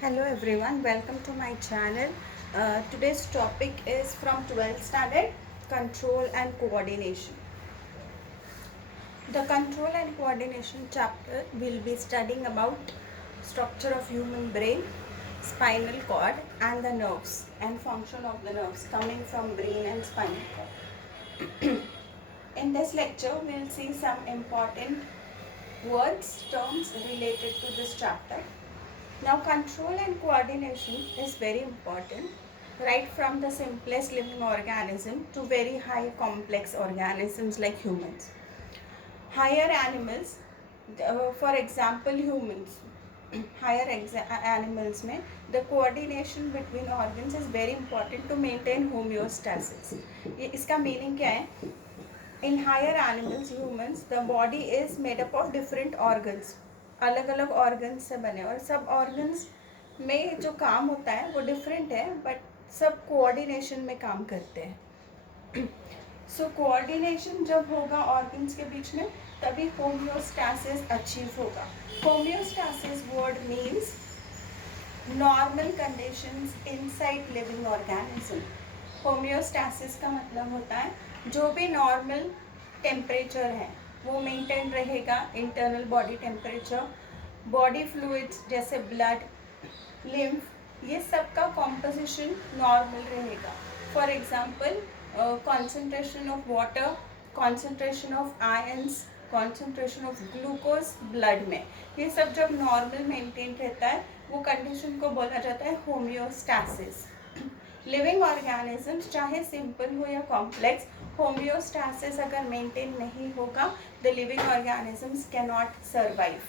Hello everyone, welcome to my channel. Today's topic is from 12th standard, control and coordination. The control and coordination chapter will be studying about structure of human brain, spinal cord and the nerves and function of the nerves coming from brain and spinal cord. In this lecture, we'll see some important words, terms related to this chapter. Now, control and coordination is very important, right from the simplest living organism to very high complex organisms like humans. Higher animals, for example, humans, higher animals में the coordination between organs is very important to maintain homeostasis. ये इसका meaning क्या है? In higher animals, humans, the body is made up of different organs. अलग अलग organs से बने और सब ऑर्गन्स में जो काम होता है वो डिफरेंट है बट सब कोऑर्डिनेशन में काम करते हैं. सो कोऑर्डिनेशन जब होगा ऑर्गन्स के बीच में तभी होम्योस्टैसिस अचीव होगा. Homeostasis word means normal conditions inside living organism. Homeostasis का मतलब होता है जो भी नॉर्मल टेम्परेचर है वो मेंटेन रहेगा. Internal body temperature, body fluids जैसे ब्लड, लिम्फ, ये सब का कॉम्पोजिशन नॉर्मल रहेगा. For example concentration of water, concentration of ions, concentration of glucose blood में, ये सब जब नॉर्मल मेंटेन रहता है वो कंडीशन को बोला जाता है होम्योस्टैसिस. लिविंग ऑर्गेनिजम्स चाहे सिंपल हो या कॉम्प्लेक्स, होम्योस्टैसिस अगर मेंटेन नहीं होगा the living organisms can not survive.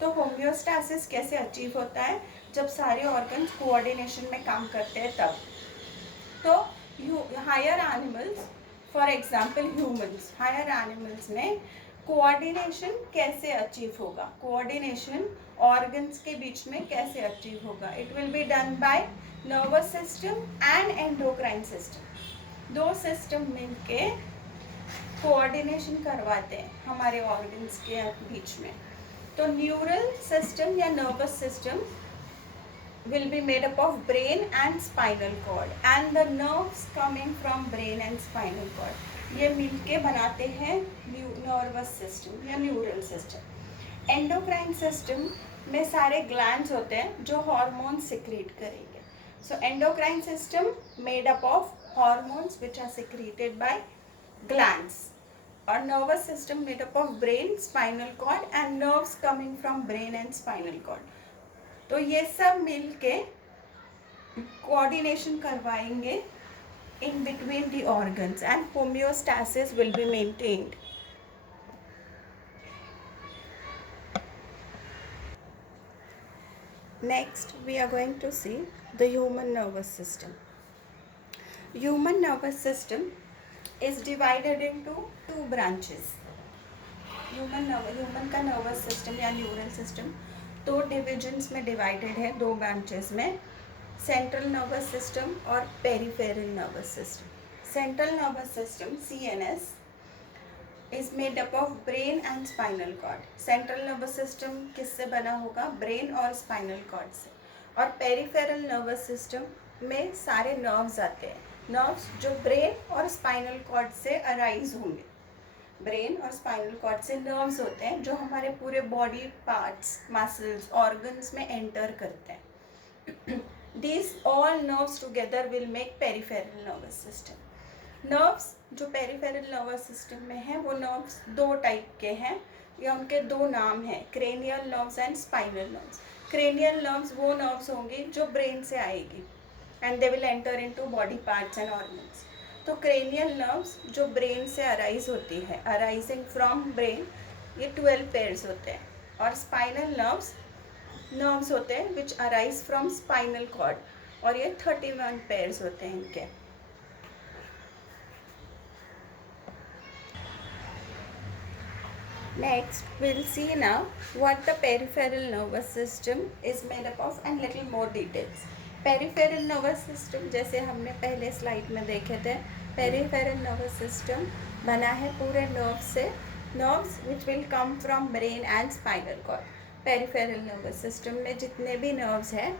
तो होम्योस्टैसिस कैसे अचीव होता है? जब सारे ऑर्गन्स कोऑर्डिनेशन में काम करते हैं तब. तो higher animals, for example humans, higher animals में कोऑर्डिनेशन कैसे अचीव होगा? कोऑर्डिनेशन ऑर्गन्स के बीच में कैसे अचीव होगा? It will be done by nervous system and endocrine system. दो सिस्टम मिलके कोऑर्डिनेशन करवाते हैं हमारे ऑर्गन्स के बीच में. तो न्यूरल सिस्टम या nervous system will be made up of brain and spinal cord and the nerves coming from brain and spinal cord. ये मिलके बनाते हैं नर्वस सिस्टम या न्यूरल सिस्टम. एंडोक्राइन सिस्टम में सारे ग्लैंड्स होते हैं जो हार्मोन सिक्रीट करेंगे. So endocrine system made up of hormones which are secreted by glands. और nervous system made up of brain, spinal cord and nerves coming from brain and spinal cord. तो ये सब मिलके coordination करवाएंगे in between the organs and homeostasis will be maintained. Next, we are going to see the human nervous system. Human nervous system is divided into two branches. Human का nervous system या neural system दो divisions में divided है, दो branches में. Central nervous system और peripheral nervous system. Central nervous system CNS is made up of brain and spinal cord. Central nervous system किससे बना होगा? ब्रेन और स्पाइनल कॉर्ड से. और पेरिफेरल नर्वस सिस्टम में सारे नर्व्स आते हैं. नर्व्स जो ब्रेन और स्पाइनल कॉर्ड से अराइज होंगे. ब्रेन और स्पाइनल कॉर्ड से नर्व्स होते हैं जो हमारे पूरे बॉडी पार्ट्स, मसल्स, ऑर्गन्स में एंटर करते हैं. These all nerves together will make peripheral nervous system. Nerves जो पेरिफेरल नर्वस सिस्टम में हैं वो नर्व्स दो टाइप के हैं या उनके दो नाम हैं, cranial nerves and spinal nerves. Cranial nerves वो नर्व्स होंगी जो ब्रेन से आएगी and they will enter into body parts and organs. तो क्रेनियल नर्व्स जो ब्रेन से अराइज होती है, अराइजिंग फ्रॉम ब्रेन, ये 12 पेयर्स होते हैं. और स्पाइनल नर्व्स होते हैं which arise from spinal cord और ये 31 पेयर्स होते हैं इनके. Next, we'll see now what the peripheral nervous system is made up of and little more details. Peripheral nervous system जैसे हमने पहले स्लाइड में देखे थे, पेरिफेरल नर्वस सिस्टम बना है पूरे नर्व से. Nerves which will come from brain and spinal cord. Peripheral nervous system में जितने भी नर्व्स हैं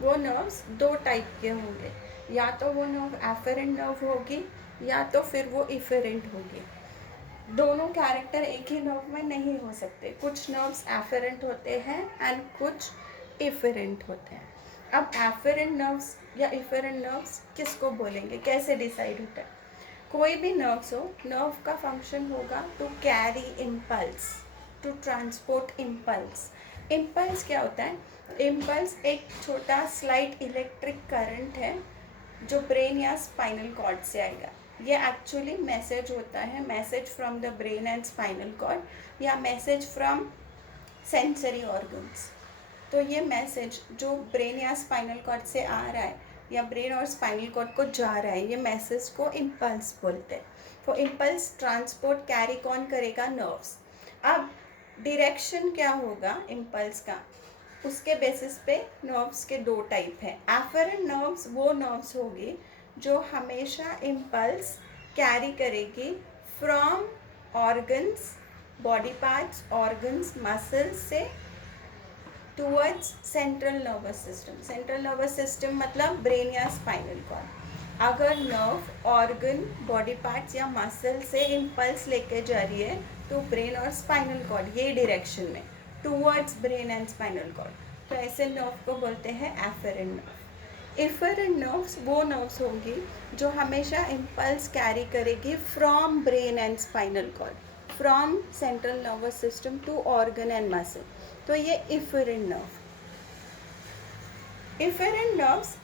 वो नर्व्स दो टाइप के होंगे, या तो वो नर्व एफरेंट नर्व होगी या तो फिर वो इफेरेंट होगी। दोनों कैरेक्टर एक ही नर्व में नहीं हो सकते, कुछ नर्व्स एफरेंट होते हैं एंड कुछ इफेरेंट होते हैं। अब एफरेंट नर्व्स या इफेरेंट नर्व्स किसको बोलेंगे, कैसे डिसाइड होता है? कोई भी नर्व्स हो, नर्व का फंक्शन होगा to carry impulse, to transport impulse. Impulse क्या होता है? इम्पल्स एक छोटा स्लाइट इलेक्ट्रिक करंट है जो ब्रेन या स्पाइनल कॉर्ड से आएगा। ये एक्चुअली मैसेज होता है, message from the brain and spinal cord या मैसेज फ्रॉम सेंसरी ऑर्गन्स। तो ये मैसेज जो ब्रेन या स्पाइनल कॉर्ड से आ रहा है या ब्रेन और स्पाइनल कॉर्ड को जा रहा है, ये मैसेज को इम्पल्स बोलते हैं। तो इम्पल्स ट्रांसपोर्ट कैरी कौन करेगा? नर्व्स। अब डायरेक्शन क्या होगा इम्पल्स का, उसके बेसिस पे नर्व्स के दो टाइप है। एफरेंट नर्व्स वो नर्व्स होगी जो हमेशा इम्पल्स कैरी करेगी from organs, body parts, organs, muscles से towards central nervous system. Central nervous system मतलब ब्रेन या स्पाइनल कॉर्ड। अगर नर्व, ऑर्गन, बॉडी पार्ट्स या मसल से इम्पल्स लेके जा रही है तो ब्रेन और स्पाइनल कॉर्ड ये डायरेक्शन में towards brain and spinal cord, तो ऐसे नर्व को बोलते हैं एफरेंट नर्व। इफेरेंट नर्व्स वो नर्व्स होंगी जो हमेशा इम्पल्स कैरी करेगी from brain and spinal cord, from central nervous system to organ and muscle, तो ये efferent nerve. Efferent nerves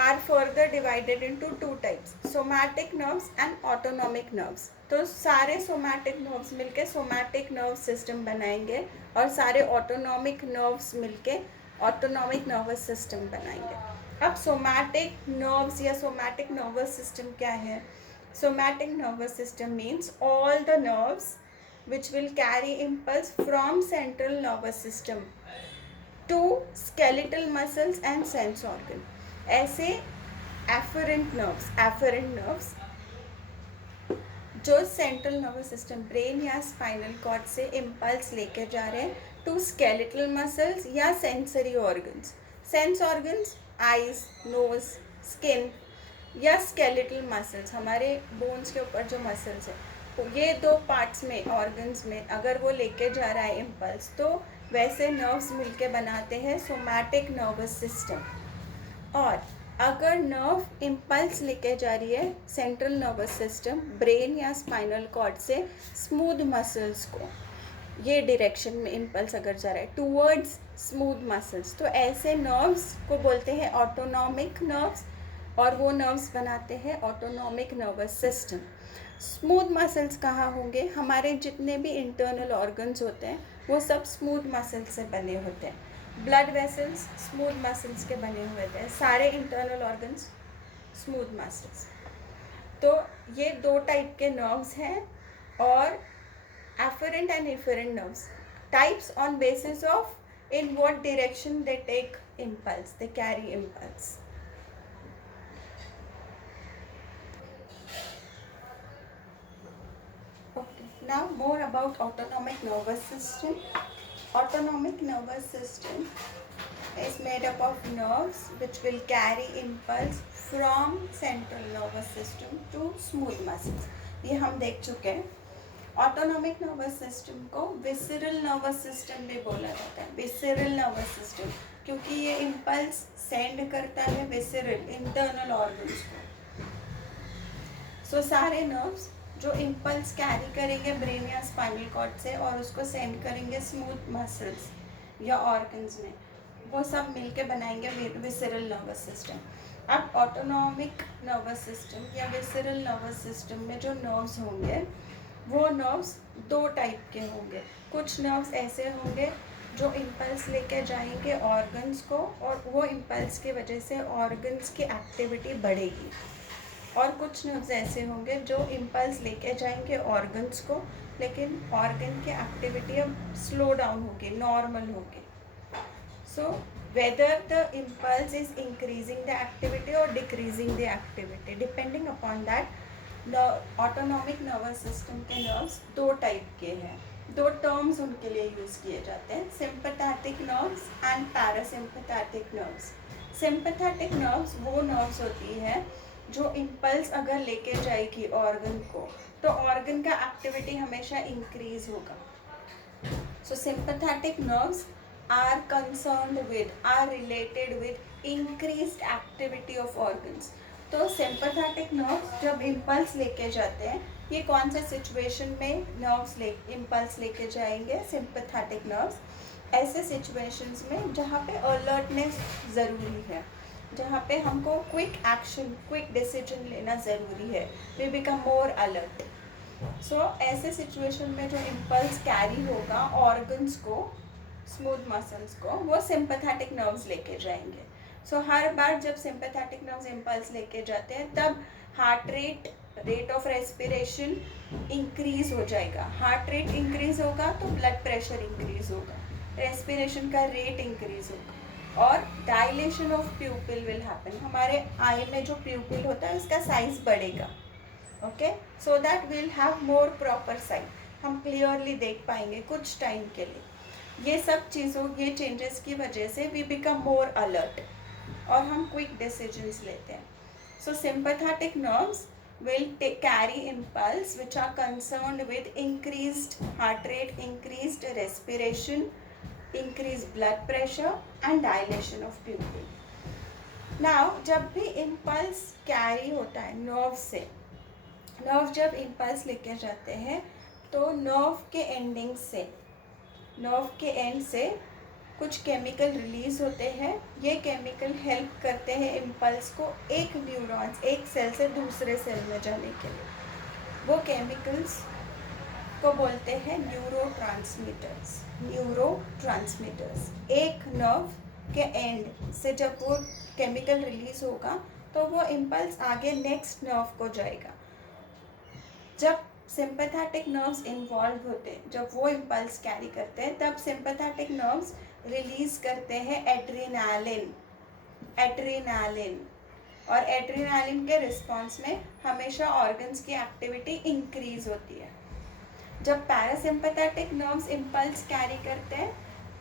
are further divided into two types, somatic nerves and autonomic nerves. तो सारे somatic nerves मिलके somatic nerve system बनाएंगे और सारे autonomic nerves मिलके autonomic nervous system बनाएंगे। अब सोमैटिक नर्व्स या सोमैटिक नर्वस सिस्टम क्या है? Somatic nervous system means all the nerves which will carry impulse from central nervous system to skeletal muscles and sense organ. ऐसे afferent nerves जो central nervous system, brain या spinal cord से impulse लेके जा रहे हैं टू स्केलेटल मसल्स या sensory organs. Sense organs eyes, nose, skin या स्केलेटल मसल्स, हमारे बोन्स के ऊपर जो मसल्स है, ये दो पार्ट्स में, ऑर्गन्स में अगर वो लेके जा रहा है इम्पल्स, तो वैसे नर्व्स मिलके बनाते हैं सोमैटिक नर्वस सिस्टम। और अगर नर्व इम्पल्स लेके जा रही है सेंट्रल नर्वस सिस्टम, ब्रेन या स्पाइनल कॉर्ड से स्मूथ मसल्स को, ये डायरेक्शन में इम्पल्स अगर जा रहा है टूवर्ड्स स्मूथ मसल्स, तो ऐसे नर्व्स को बोलते हैं ऑटोनॉमिक नर्व्स और वो नर्व्स बनाते हैं autonomic nervous system. Smooth muscles कहाँ होंगे? हमारे जितने भी इंटरनल ऑर्गन्स होते हैं वो सब स्मूथ मसल्स से बने होते हैं। ब्लड वेसल्स स्मूथ मसल्स के बने हुए थे, सारे इंटरनल ऑर्गन्स स्मूथ मसल्स। तो ये दो टाइप के नर्व्स हैं और afferent and efferent nerves. Types on basis of in what direction they take impulse, they carry impulse. Okay, now more about autonomic nervous system. Autonomic nervous system is made up of nerves which will carry impulse from central nervous system to smooth muscles. ये हम देख चुके हैं। Autonomic nervous system को visceral nervous system भी बोला जाता है। विसरल नर्वस सिस्टम क्योंकि ये इम्पल्स सेंड करता है विसरल इंटरनल ऑर्गन्स को। सो सारे नर्व्स जो इम्पल्स कैरी करेंगे ब्रेन या स्पाइनल कॉर्ड से और उसको सेंड करेंगे स्मूथ मसल्स या ऑर्गन्स में, वो सब मिलके बनाएंगे विसरल नर्वस सिस्टम। अब ऑटोनॉमिक नर्वस सिस्टम या विसरल नर्वस सिस्टम में जो नर्व्स होंगे वो नर्व्स दो टाइप के होंगे। कुछ नर्व्स ऐसे होंगे जो इम्पल्स लेके जाएंगे ऑर्गन्स को और वो इम्पल्स की वजह से ऑर्गन्स की एक्टिविटी बढ़ेगी, और कुछ नर्व्स ऐसे होंगे जो इम्पल्स लेके जाएंगे ऑर्गन्स को लेकिन ऑर्गन की एक्टिविटी अब स्लो डाउन होगी, नॉर्मल होगी। So whether the impulse is increasing the activity और decreasing the activity, depending upon that autonomic nervous system के नर्व्स दो टाइप के हैं। दो टर्म्स उनके लिए यूज़ किए जाते हैं, sympathetic nerves and parasympathetic nerves. Sympathetic nerves वो नर्व्स होती है जो इम्पल्स अगर लेके जाएगी ऑर्गन को, तो ऑर्गन का एक्टिविटी हमेशा इंक्रीज होगा। So sympathetic nerves are concerned with, are related with increased activity of organs. तो सिंपैथेटिक नर्व्स जब इम्पल्स लेके जाते हैं, ये कौन से सिचुएशन में नर्व्स इम्पल्स लेके जाएंगे? सिंपैथेटिक नर्व्स ऐसे सिचुएशंस में जहाँ पे अलर्टनेस ज़रूरी है, जहाँ पे हमको क्विक एक्शन, क्विक डिसीजन लेना ज़रूरी है, वी बिकम मोर अलर्ट। सो ऐसे सिचुएशन में जो इम्पल्स कैरी होगा ऑर्गन्स को, स्मूथ मसल्स को, वो सिंपैथेटिक नर्व्स लेके जाएंगे। सो हर बार जब सिंपैथेटिक नर्व्स इम्पल्स लेके जाते हैं, तब heart rate, rate of respiration increase हो जाएगा। हार्ट रेट इंक्रीज होगा तो ब्लड प्रेशर इंक्रीज होगा, रेस्पिरेशन का रेट इंक्रीज होगा, और डायलेशन ऑफ प्यूपिल विल हैपन। हमारे आई में जो प्यूपिल होता है उसका साइज बढ़ेगा, okay, so that will have more proper site, हम क्लियरली देख पाएंगे कुछ टाइम के लिए। ये सब चीज़ों, ये चेंजेस की वजह से वी बिकम मोर अलर्ट और हम क्विक डिसीजंस लेते हैं। So sympathetic nerves will carry impulse which are concerned with increased heart rate, increased respiration, increased blood pressure and dilation of pupil. Now जब भी impulse carry होता है nerve से, nerve जब impulse लेके जाते हैं तो nerve के ending से, nerve के end से कुछ केमिकल रिलीज होते हैं। ये केमिकल हेल्प करते हैं इम्पल्स को एक न्यूरॉन्स, एक सेल से दूसरे सेल में जाने के लिए। वो केमिकल्स को बोलते हैं न्यूरोट्रांसमीटर्स। न्यूरोट्रांसमीटर्स एक नर्व के एंड से जब वो केमिकल रिलीज होगा तो वो इम्पल्स आगे नेक्स्ट नर्व को जाएगा। जब सिंपैथेटिक नर्व्स इन्वॉल्व होते हैं, जब वो इम्पल्स कैरी करते हैं, तब सिंपैथेटिक नर्व्स रिलीज करते हैं एड्रेनालिन। और एड्रेनालिन के रिस्पॉन्स में हमेशा ऑर्गन्स की एक्टिविटी इंक्रीज होती है। जब पैरासिम्पैथेटिक नर्व्स इम्पल्स कैरी करते हैं,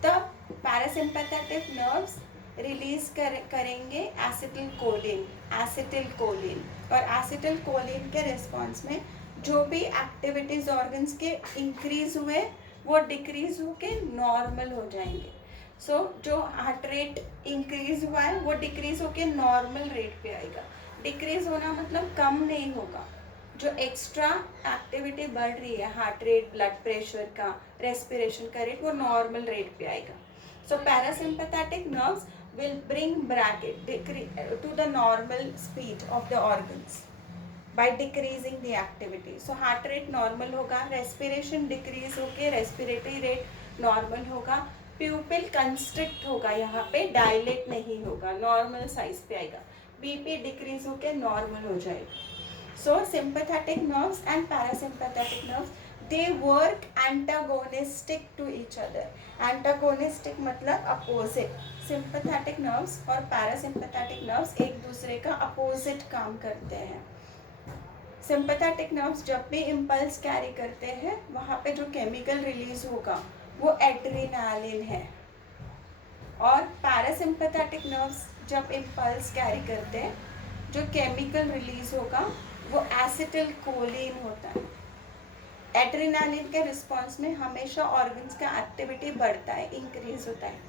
तब पैरासिम्पैथेटिक नर्व्स रिलीज करेंगे एसिटिलकोलिन। और एसिटिलकोलिन के रिस्पॉन्स में जो भी एक्टिविटीज ऑर्गन्स के इंक्रीज हुए वो डिक्रीज होके नॉर्मल हो जाएंगे। सो जो हार्ट रेट इंक्रीज हुआ है वो डिक्रीज होके नॉर्मल रेट पे आएगा। डिक्रीज होना मतलब कम नहीं होगा, जो एक्स्ट्रा एक्टिविटी बढ़ रही है, हार्ट रेट, ब्लड प्रेशर का, रेस्पिरेशन का रेट, वो नॉर्मल रेट पे आएगा। So parasympathetic nerves will bring bracket to the normal speed of the organs by decreasing the activity. So heart rate normal होगा, respiration decrease होके respiratory rate normal होगा, pupil constrict होगा, यहाँ पे dilate नहीं होगा, normal size पे आएगा, BP decrease होके normal हो जाएगा. So sympathetic nerves and parasympathetic nerves, they work antagonistic to each other. Antagonistic मतलब opposite. Sympathetic nerves और parasympathetic nerves एक दूसरे का opposite काम करते हैं. Sympathetic nerves जब भी impulse कैरी करते हैं, वहाँ पे जो केमिकल रिलीज होगा वो एड्रेनालिन है, और पैरासिम्पैथेटिक नर्व्स जब इम्पल्स कैरी करते हैं, जो केमिकल रिलीज होगा वो एसिटिलकोलिन होता है। एड्रेनालिन के रिस्पॉन्स में हमेशा ऑर्गन्स का एक्टिविटी बढ़ता है, इंक्रीज होता है।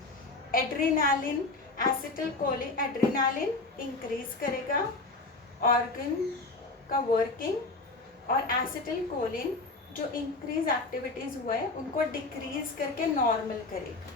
एड्रेनालिन, एसिटिलकोलिन, एड्रेनालिन इंक्रीज करेगा ऑर्गन का वर्किंग, और एसिटिलकोलिन जो इंक्रीज एक्टिविटीज हुआ है उनको डिक्रीज करके नॉर्मल करेगा।